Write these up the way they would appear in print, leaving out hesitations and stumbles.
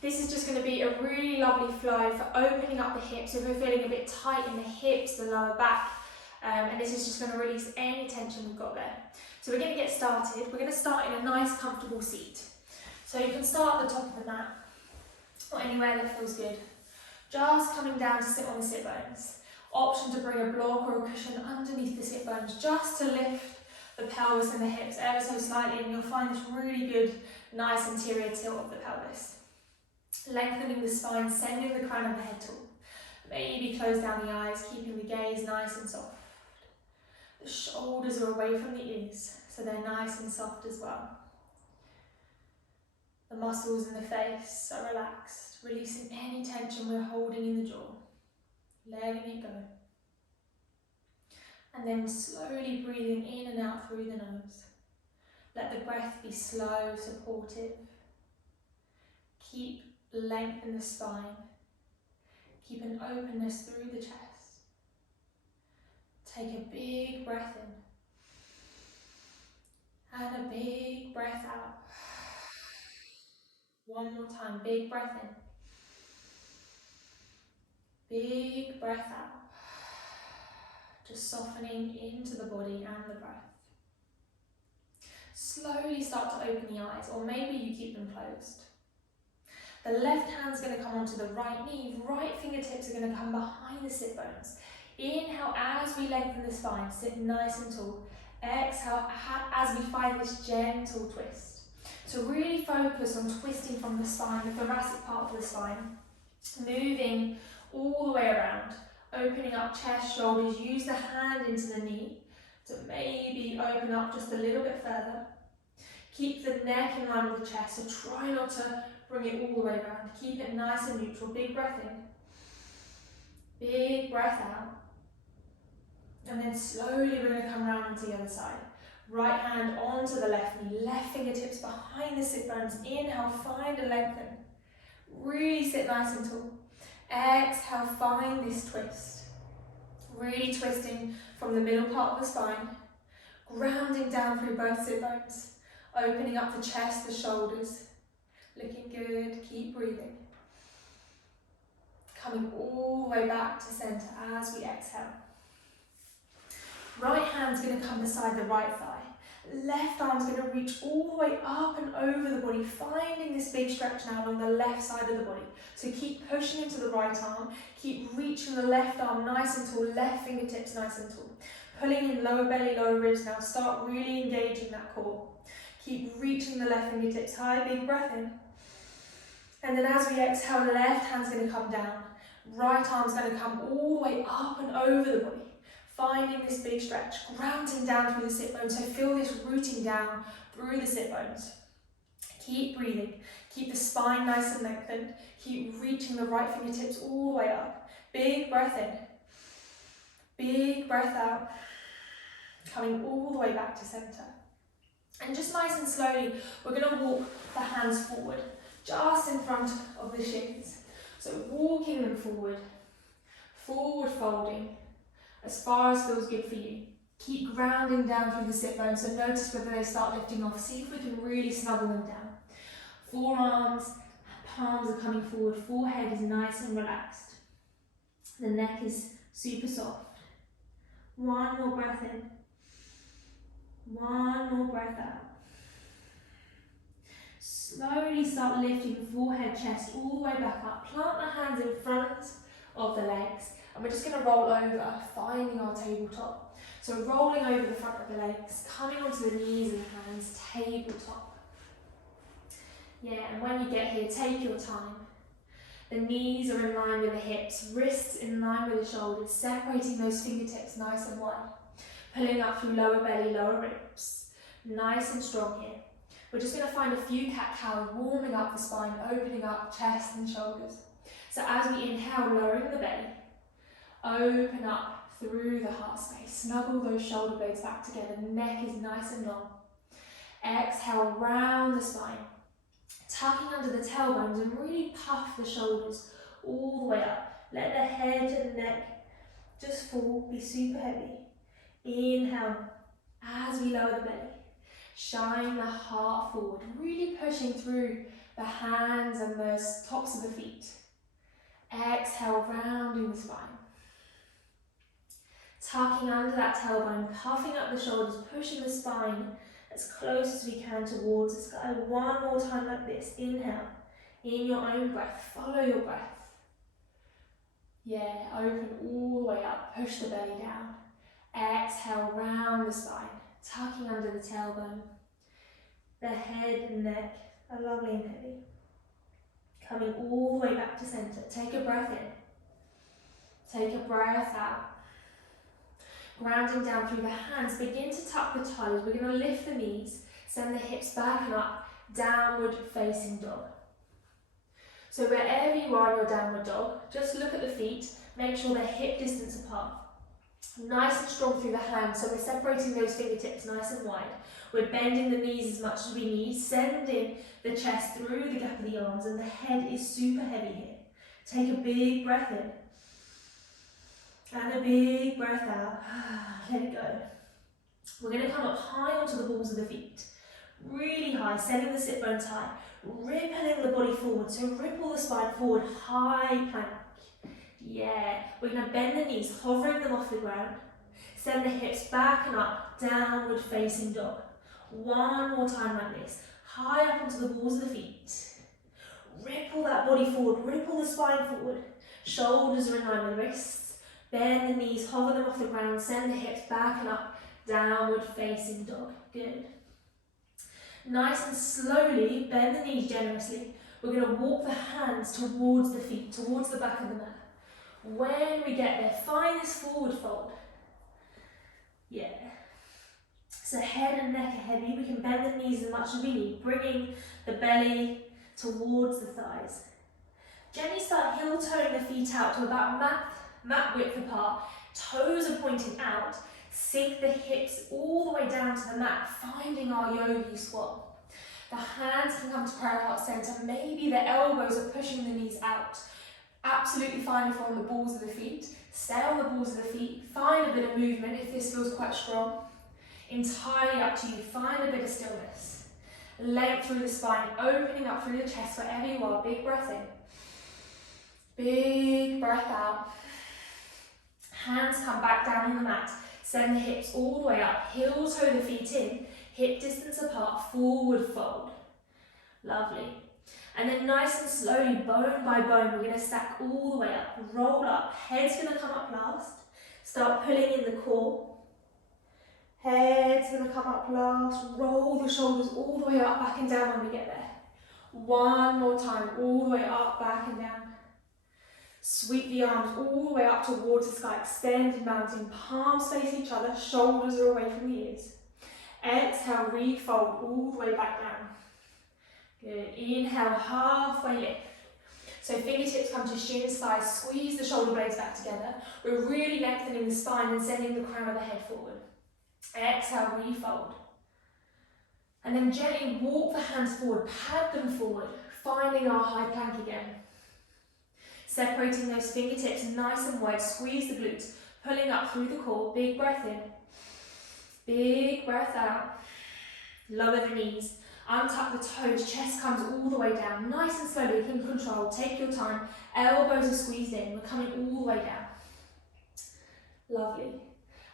This is just going to be a really lovely flow for opening up the hips. If we're feeling a bit tight in the hips, the lower back, and this is just going to release any tension we've got there. So we're going to get started. We're going to start in a nice comfortable seat. So you can start at the top of the mat or anywhere that feels good. Just coming down to sit on the sit bones. Option to bring a block or a cushion underneath the sit bones just to lift the pelvis and the hips ever so slightly, and you'll find this really good, nice anterior tilt of the pelvis. Lengthening the spine, sending the crown of the head tall. Maybe close down the eyes, keeping the gaze nice and soft. The shoulders are away from the ears, so they're nice and soft as well. The muscles in the face are relaxed, releasing any tension we're holding in the jaw, letting it go. And then slowly breathing in and out through the nose. Let the breath be slow, supportive. Keep length in the spine. Keep an openness through the chest. Take a big breath in. And a big breath out. One more time, big breath in. Big breath out. Just softening into the body and the breath. Slowly start to open the eyes, or maybe you keep them closed. The left hand's going to come onto the right knee, right fingertips are going to come behind the sit bones. Inhale as we lengthen the spine, sit nice and tall. Exhale as we find this gentle twist. So really focus on twisting from the spine, the thoracic part of the spine, moving all the way around, opening up chest, shoulders, use the hand into the knee to maybe open up just a little bit further. Keep the neck in line with the chest, so try not to bring it all the way around. Keep it nice and neutral. Big breath in. Big breath out. And then slowly we're going to come around onto the other side. Right hand onto the left knee. Left fingertips behind the sit bones. Inhale, find and lengthen. Really sit nice and tall. Exhale, find this twist. Really twisting from the middle part of the spine. Grounding down through both sit bones. Opening up the chest, the shoulders. Looking good, keep breathing. Coming all the way back to center as we exhale. Right hand's going to come beside the right thigh. Left arm's going to reach all the way up and over the body, finding this big stretch now along the left side of the body. So keep pushing into the right arm, keep reaching the left arm nice and tall, left fingertips nice and tall. Pulling in lower belly, lower ribs now, start really engaging that core. Keep reaching the left fingertips high, big breath in. And then as we exhale, the left hand's going to come down. Right arm's going to come all the way up and over the body. Finding this big stretch, grounding down through the sit bones. So feel this rooting down through the sit bones. Keep breathing. Keep the spine nice and lengthened. Keep reaching the right fingertips all the way up. Big breath in. Big breath out. Coming all the way back to center. And just nice and slowly, we're going to walk the hands forward, just in front of the shins. So walking them forward, forward folding, as far as feels good for you. Keep grounding down through the sit bones, so notice whether they start lifting off. See if we can really snuggle them down. Forearms, palms are coming forward, forehead is nice and relaxed. The neck is super soft. One more breath in. One more breath out. Slowly start lifting forehead, chest all the way back up. Plant the hands in front of the legs. And we're just going to roll over, finding our tabletop. So rolling over the front of the legs, coming onto the knees and hands, tabletop. Yeah, and when you get here, take your time. The knees are in line with the hips, wrists in line with the shoulders, separating those fingertips nice and wide. Pulling up through lower belly, lower ribs. Nice and strong here. We're just going to find a few cat-cows, warming up the spine, opening up chest and shoulders. So as we inhale, lowering the belly. Open up through the heart space. Snuggle those shoulder blades back together. Neck is nice and long. Exhale, round the spine. Tucking under the tailbones and really puff the shoulders all the way up. Let the head and neck just fall, be super heavy. Inhale, as we lower the belly. Shine the heart forward, really pushing through the hands and the tops of the feet. Exhale, rounding the spine. Tucking under that tailbone, puffing up the shoulders, pushing the spine as close as we can towards the sky. One more time like this. Inhale, in your own breath, follow your breath. Yeah, open all the way up, push the belly down. Exhale, round the spine, tucking under the tailbone. The head and neck are lovely and heavy. Coming all the way back to center. Take a breath in. Take a breath out. Grounding down through the hands. Begin to tuck the toes. We're going to lift the knees. Send the hips back and up. Downward facing dog. So wherever you are in your downward dog, just look at the feet. Make sure they're hip distance apart. Nice and strong through the hands. So we're separating those fingertips nice and wide. We're bending the knees as much as we need. Sending the chest through the gap of the arms. And the head is super heavy here. Take a big breath in. And a big breath out. Let it go. We're going to come up high onto the balls of the feet. Really high, sending the sit bones high. Rippling the body forward. So ripple the spine forward. High plank. Yeah. We're going to bend the knees, hovering them off the ground. Send the hips back and up. Downward facing dog. One more time like this. High up onto the balls of the feet. Ripple that body forward. Ripple the spine forward. Shoulders are in line with the wrists. Bend the knees, hover them off the ground, send the hips back and up, downward facing dog. Good. Nice and slowly, bend the knees generously. We're going to walk the hands towards the feet, towards the back of the mat. When we get there, find this forward fold. Yeah. So head and neck are heavy. We can bend the knees as much as we need, bringing the belly towards the thighs. Gently start heel-toeing the feet out to about mat width apart, toes are pointing out, sink the hips all the way down to the mat, finding our yogi squat. The hands can come to parallel heart center, maybe the elbows are pushing the knees out. Absolutely fine if we're on the balls of the feet. Stay on the balls of the feet, find a bit of movement if this feels quite strong. Entirely up to you, find a bit of stillness. Length through the spine, opening up through the chest wherever you are, big breath in. Big breath out. Hands come back down on the mat. Send the hips all the way up. Heel toe the feet in. Hip distance apart. Forward fold. Lovely. And then nice and slowly, bone by bone, we're going to stack all the way up. Roll up. Head's going to come up last. Start pulling in the core. Head's going to come up last. Roll the shoulders all the way up, back and down when we get there. One more time. All the way up, back and down. Sweep the arms all the way up towards the sky, extended mountain, palms face each other, shoulders are away from the ears. Exhale, refold all the way back down. Good, inhale, halfway lift. So fingertips come to shins, thighs, squeeze the shoulder blades back together. We're really lengthening the spine and sending the crown of the head forward. Exhale, refold. And then gently walk the hands forward, pad them forward, finding our high plank again. Separating those fingertips nice and wide, squeeze the glutes, pulling up through the core, big breath in, big breath out, lower the knees, untuck the toes, chest comes all the way down, nice and slowly, in control, take your time, elbows are squeezed in, we're coming all the way down. Lovely.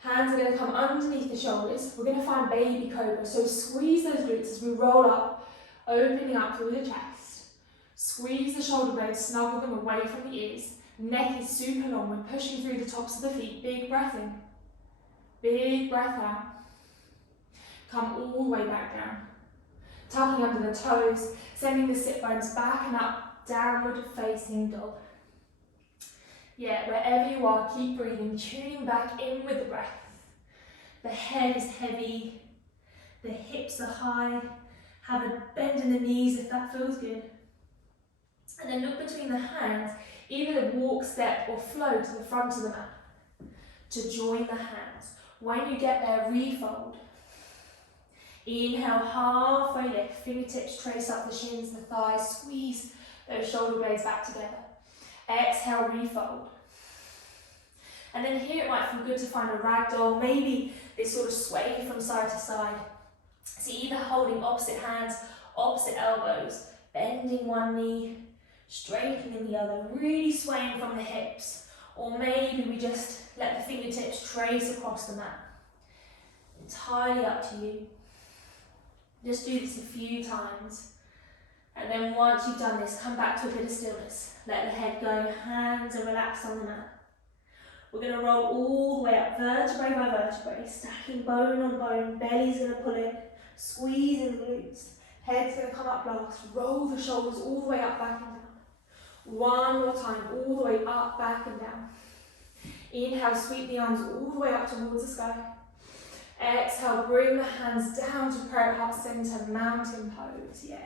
Hands are going to come underneath the shoulders, we're going to find baby cobra, so squeeze those glutes as we roll up, opening up through the chest. Squeeze the shoulder blades, snuggle them away from the ears. Neck is super long, we're pushing through the tops of the feet. Big breath in. Big breath out. Come all the way back down. Tucking under the toes, sending the sit bones back and up, downward facing dog. Yeah, wherever you are, keep breathing, tuning back in with the breath. The head is heavy, the hips are high. Have a bend in the knees if that feels good. And then look between the hands, either walk, step or flow to the front of the mat to join the hands. When you get there, refold. Inhale, halfway lift, fingertips trace up the shins, the thighs, squeeze those shoulder blades back together. Exhale, refold. And then here it might feel good to find a ragdoll, maybe this sort of sway from side to side. So either holding opposite hands, opposite elbows, Bending one knee, straightening the other, really swaying from the hips. Or maybe we just let the fingertips trace across the mat. Entirely up to you. Just do this a few times. And then once you've done this, come back to a bit of stillness. Let the head go, hands are relaxed on the mat. We're going to roll all the way up, vertebrae by vertebrae, stacking bone on bone, belly's going to pull in, squeezing the glutes. Head's going to come up last, roll the shoulders all the way up, back and down. One more time, all the way up, back and down. Inhale, sweep the arms all the way up towards the sky. Exhale, bring the hands down to prayer heart center, mountain pose, yeah.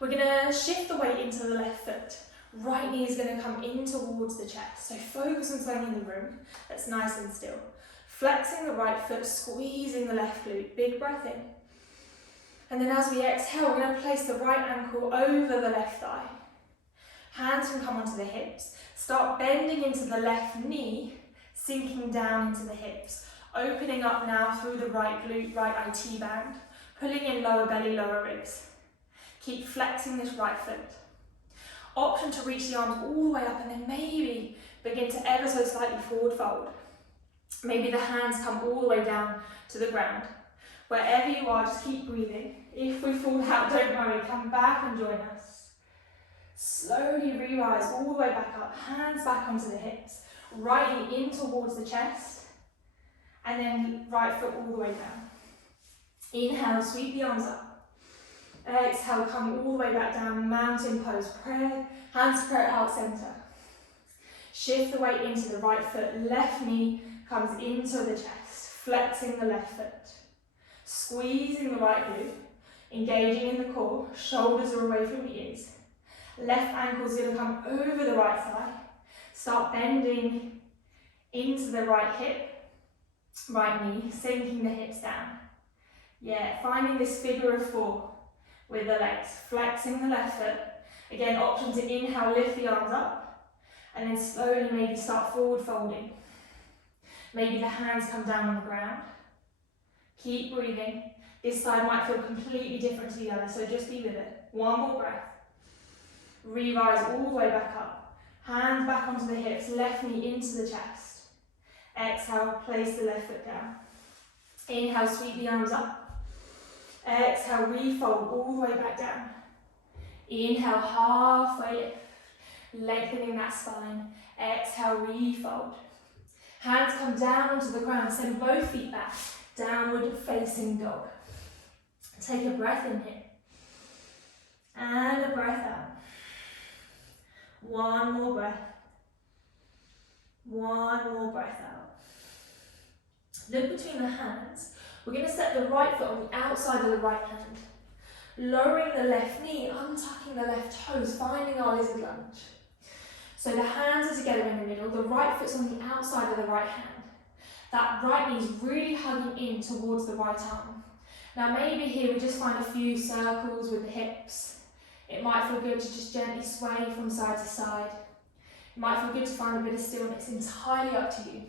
We're going to shift the weight into the left foot. Right knee is going to come in towards the chest. So focus on staying in the room. That's nice and still. Flexing the right foot, squeezing the left glute. Big breath in. And then as we exhale, we're going to place the right ankle over the left thigh. Hands can come onto the hips. Start bending into the left knee, sinking down into the hips. Opening up now through the right glute, right IT band. Pulling in lower belly, lower ribs. Keep flexing this right foot. Option to reach the arms all the way up and then maybe begin to ever so slightly forward fold. Maybe the hands come all the way down to the ground. Wherever you are, just keep breathing. If we fall out, don't worry, come back and join us. Slowly re-rise all the way back up, hands back onto the hips, right knee in towards the chest, and then right foot all the way down. Inhale, sweep the arms up. Exhale, come all the way back down, mountain pose, prayer, hands to prayer at heart center. Shift the weight into the right foot, left knee comes into the chest, flexing the left foot. Squeezing the right glute, engaging in the core, shoulders are away from the ears. Left ankle is going to come over the right thigh. Start bending into the right hip, right knee, sinking the hips down. Yeah, finding this figure of four with the legs, flexing the left foot. Again, option to inhale, lift the arms up, and then slowly maybe start forward folding. Maybe the hands come down on the ground. Keep breathing. This side might feel completely different to the other, so just be with it. One more breath. Re-rise all the way back up. Hands back onto the hips, left knee into the chest. Exhale, place the left foot down. Inhale, sweep the arms up. Exhale, refold all the way back down. Inhale, halfway lift, lengthening that spine. Exhale, refold. Hands come down onto the ground, send both feet back. Downward facing dog. Take a breath in here. And a breath out. One more breath. One more breath out. Look between the hands. We're going to set the right foot on the outside of the right hand. Lowering the left knee, untucking the left toes, finding our lizard lunge. So the hands are together in the middle, the right foot's on the outside of the right hand. That right knee is really hugging in towards the right arm. Now maybe here we just find a few circles with the hips. It might feel good to just gently sway from side to side. It might feel good to find a bit of stillness, entirely up to you.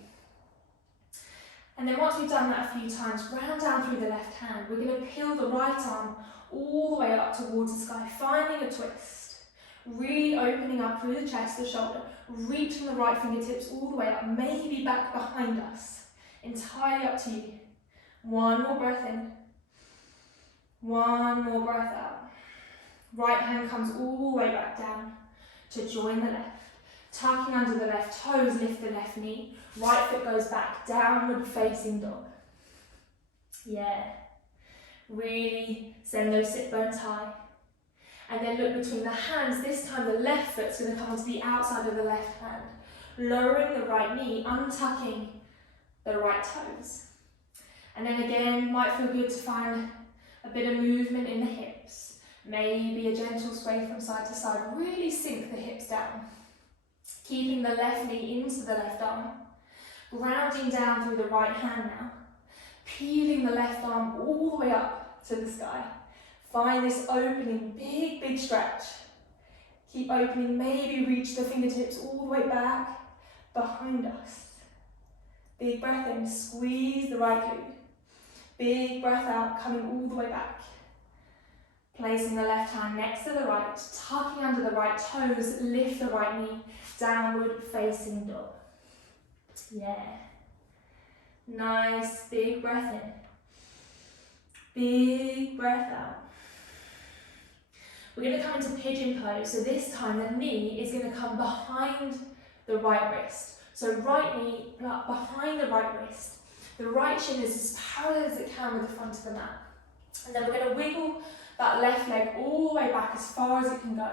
And then once we've done that a few times, round down through the left hand, we're going to peel the right arm all the way up towards the sky, finding a twist. Really opening up through the chest, the shoulder, reaching the right fingertips all the way up, maybe back behind us. Entirely up to you. One more breath in. One more breath out. Right hand comes all the way back down to join the left. Tucking under the left toes, lift the left knee. Right foot goes back, downward facing dog. Yeah. Really send those sit bones high. And then look between the hands. This time the left foot's going to come onto the outside of the left hand. Lowering the right knee, untucking the right toes. And then again, might feel good to find a bit of movement in the hips. Maybe a gentle sway from side to side. Really sink the hips down. Keeping the left knee into the left arm. Grounding down through the right hand now. Peeling the left arm all the way up to the sky. Find this opening, big, big stretch. Keep opening, maybe reach the fingertips all the way back behind us. Big breath in, squeeze the right glute. Big breath out, coming all the way back. Placing the left hand next to the right, tucking under the right toes, lift the right knee, downward facing dog. Yeah. Nice, big breath in. Big breath out. We're going to come into pigeon pose. So this time the knee is going to come behind the right wrist. So right knee behind the right wrist. The right shin is as parallel as it can with the front of the mat. And then we're going to wiggle that left leg all the way back as far as it can go,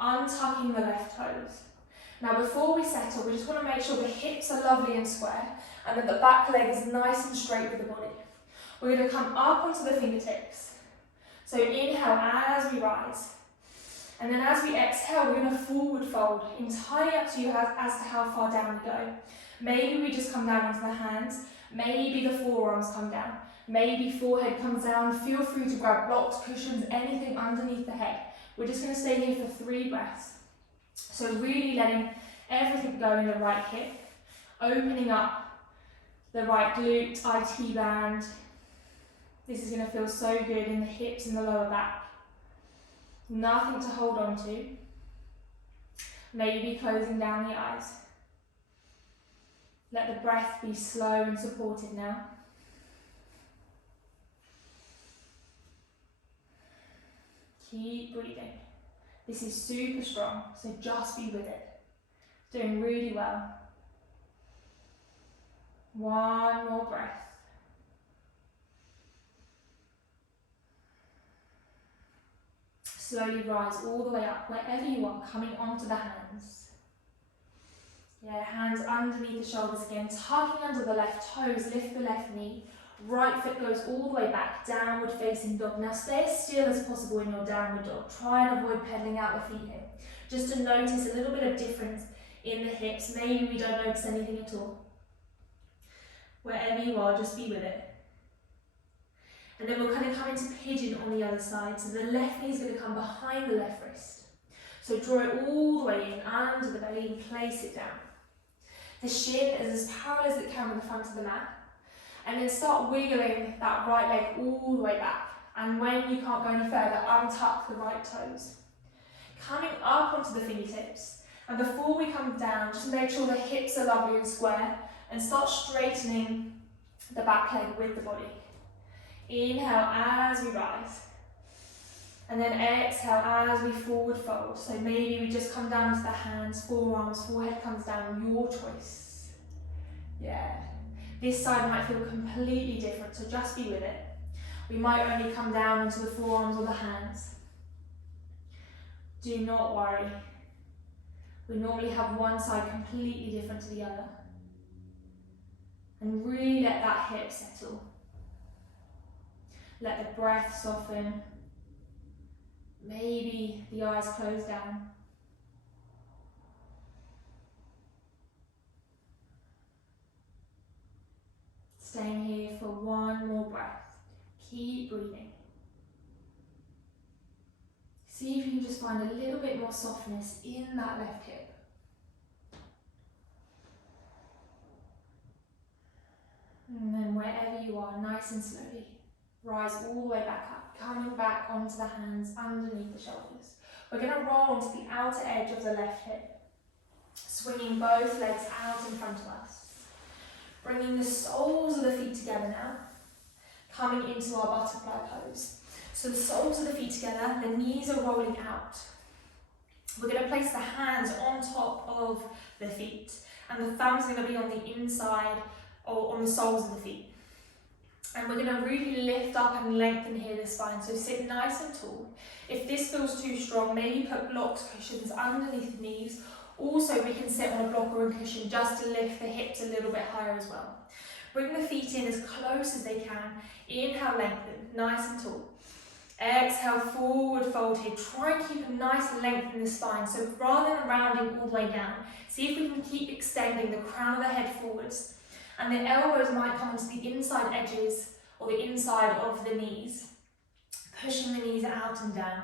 untucking the left toes. Now before we settle, we just want to make sure the hips are lovely and square, and that the back leg is nice and straight with the body. We're going to come up onto the fingertips. So inhale as we rise. And then as we exhale, we're going to forward fold, entirely up to you as to how far down we go. Maybe we just come down onto the hands, maybe the forearms come down. Maybe forehead comes down. Feel free to grab blocks, cushions, anything underneath the head. We're just going to stay here for 3 breaths. So really letting everything go in the right hip, opening up the right glute, IT band. This is going to feel so good in the hips and the lower back. Nothing to hold on to. Maybe closing down the eyes. Let the breath be slow and supported now. Keep breathing. This is super strong, so just be with it. Doing really well. One more breath. Slowly rise all the way up, wherever you are, coming onto the hands. Yeah, hands underneath the shoulders again, tucking under the left toes, lift the left knee. Right foot goes all the way back, downward facing dog. Now stay as still as possible in your downward dog. Try and avoid pedaling out the feet here. Just to notice a little bit of difference in the hips. Maybe we don't notice anything at all. Wherever you are, just be with it. And then we're going to come into pigeon on the other side. So the left knee is going to come behind the left wrist. So draw it all the way in, under the belly, and place it down. The shin is as parallel as it can with the front of the mat. And then start wiggling that right leg all the way back. And when you can't go any further, untuck the right toes. Coming up onto the fingertips. And before we come down, just make sure the hips are lovely and square. And start straightening the back leg with the body. Inhale as we rise. And then exhale as we forward fold. So maybe we just come down to the hands, forearms, forehead comes down, your choice. Yeah. This side might feel completely different, so just be with it. We might only come down into the forearms or the hands. Do not worry. We normally have one side completely different to the other. And really let that hip settle. Let the breath soften. Maybe the eyes close down. Staying here for one more breath. Keep breathing. See if you can just find a little bit more softness in that left hip. And then wherever you are, nice and slowly, rise all the way back up, coming back onto the hands underneath the shoulders. We're going to roll onto the outer edge of the left hip, swinging both legs out in front of us. Bringing the soles of the feet together now, coming into our butterfly pose. So the soles of the feet together, the knees are rolling out. We're going to place the hands on top of the feet, and the thumbs are going to be on the inside or on the soles of the feet. And we're going to really lift up and lengthen here the spine, so sit nice and tall. If this feels too strong, maybe put blocks, cushions underneath the knees. Also, we can sit on a block or a cushion just to lift the hips a little bit higher as well. Bring the feet in as close as they can. Inhale, lengthen, nice and tall. Exhale, forward fold here. Try and keep a nice length in the spine. So rather than rounding all the way down, see if we can keep extending the crown of the head forwards. And the elbows might come onto the inside edges or the inside of the knees. Pushing the knees out and down.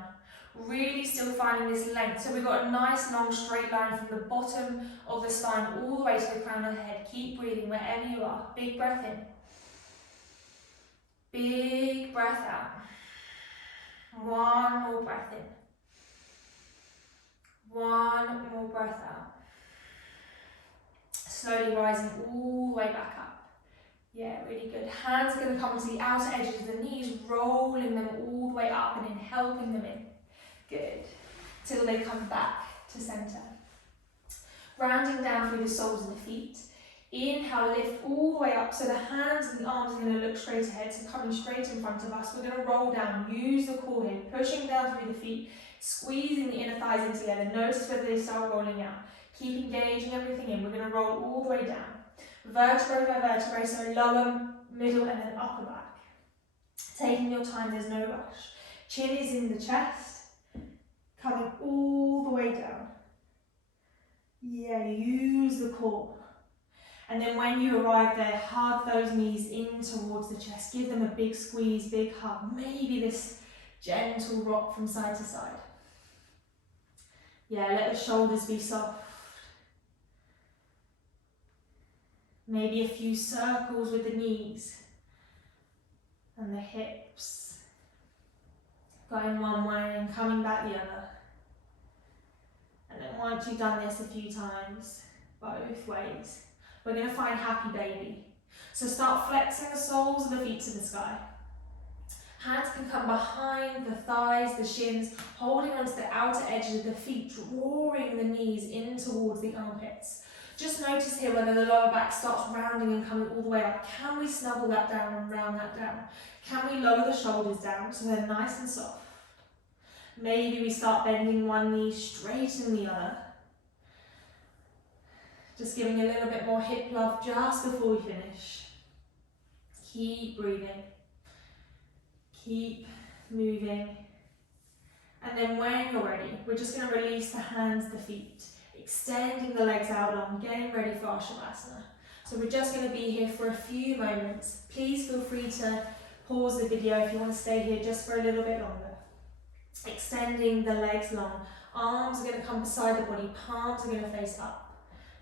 Really still finding this length. So we've got a nice long straight line from the bottom of the spine all the way to the crown of the head. Keep breathing wherever you are. Big breath in. Big breath out. One more breath in. One more breath out. Slowly rising all the way back up. Yeah, really good. Hands are going to come to the outer edges of the knees, rolling them all the way up and in, helping them in. Good. Till they come back to centre. Rounding down through the soles of the feet. Inhale, lift all the way up, so the hands and the arms are going to look straight ahead, so coming straight in front of us. We're going to roll down, use the core here, pushing down through the feet, squeezing the inner thighs in together. Notice whether they start rolling out. Keep engaging everything in. We're going to roll all the way down. Vertebrae by vertebrae, so lower, middle, and then upper back. Taking your time, there's no rush. Chin is in the chest, coming all the way down. Yeah, use the core. And then when you arrive there, hug those knees in towards the chest. Give them a big squeeze, big hug. Maybe this gentle rock from side to side. Yeah, let the shoulders be soft. Maybe a few circles with the knees and the hips. Going one way and coming back the other. And then once you've done this a few times, both ways, we're going to find happy baby. So start flexing the soles of the feet to the sky. Hands can come behind the thighs, the shins, holding onto the outer edges of the feet, drawing the knees in towards the armpits. Just notice here whether the lower back starts rounding and coming all the way up. Can we snuggle that down and round that down? Can we lower the shoulders down so they're nice and soft? Maybe we start bending one knee, straighten the other. Just giving a little bit more hip love just before we finish. Keep breathing. Keep moving. And then when you're ready, we're just going to release the hands, the feet, extending the legs out long, getting ready for our Shavasana. So we're just going to be here for a few moments. Please feel free to pause the video if you want to stay here just for a little bit longer. Extending the legs long. Arms are going to come beside the body, palms are going to face up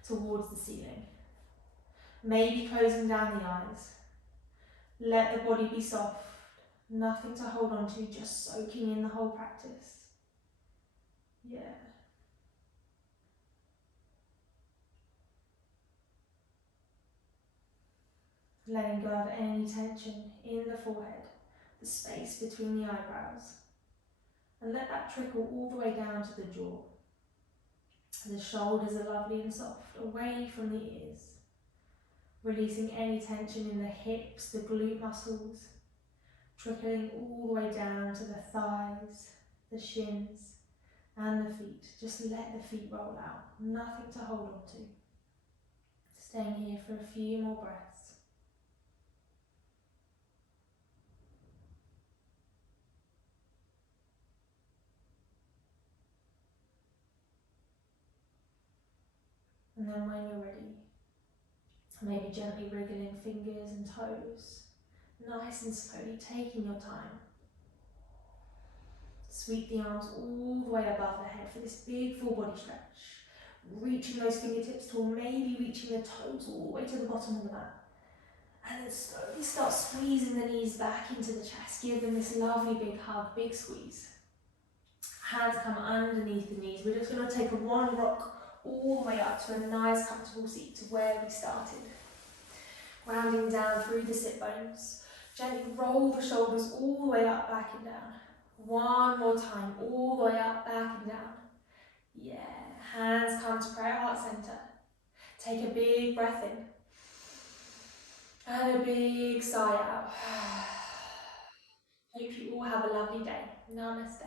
towards the ceiling. Maybe closing down the eyes. Let the body be soft. Nothing to hold on to, just soaking in the whole practice. Yeah. Letting go of any tension in the forehead, the space between the eyebrows. And let that trickle all the way down to the jaw. The shoulders are lovely and soft, away from the ears. Releasing any tension in the hips, the glute muscles. Trickling all the way down to the thighs, the shins, and the feet. Just let the feet roll out. Nothing to hold on to. Staying here for a few more breaths. And then when you're ready, maybe gently wriggling fingers and toes. Nice and slowly, taking your time. Sweep the arms all the way above the head for this big full body stretch. Reaching those fingertips tall, maybe reaching the toes all the way to the bottom of the mat. And then slowly start squeezing the knees back into the chest. Give them this lovely big hug, big squeeze. Hands come underneath the knees. We're just going to take a one rock all the way up to a nice comfortable seat to where we started. Rounding down through the sit bones. Gently roll the shoulders all the way up, back and down. One more time, all the way up, back and down. Yeah, hands come to prayer heart center. Take a big breath in. And a big sigh out. Hope you all have a lovely day. Namaste.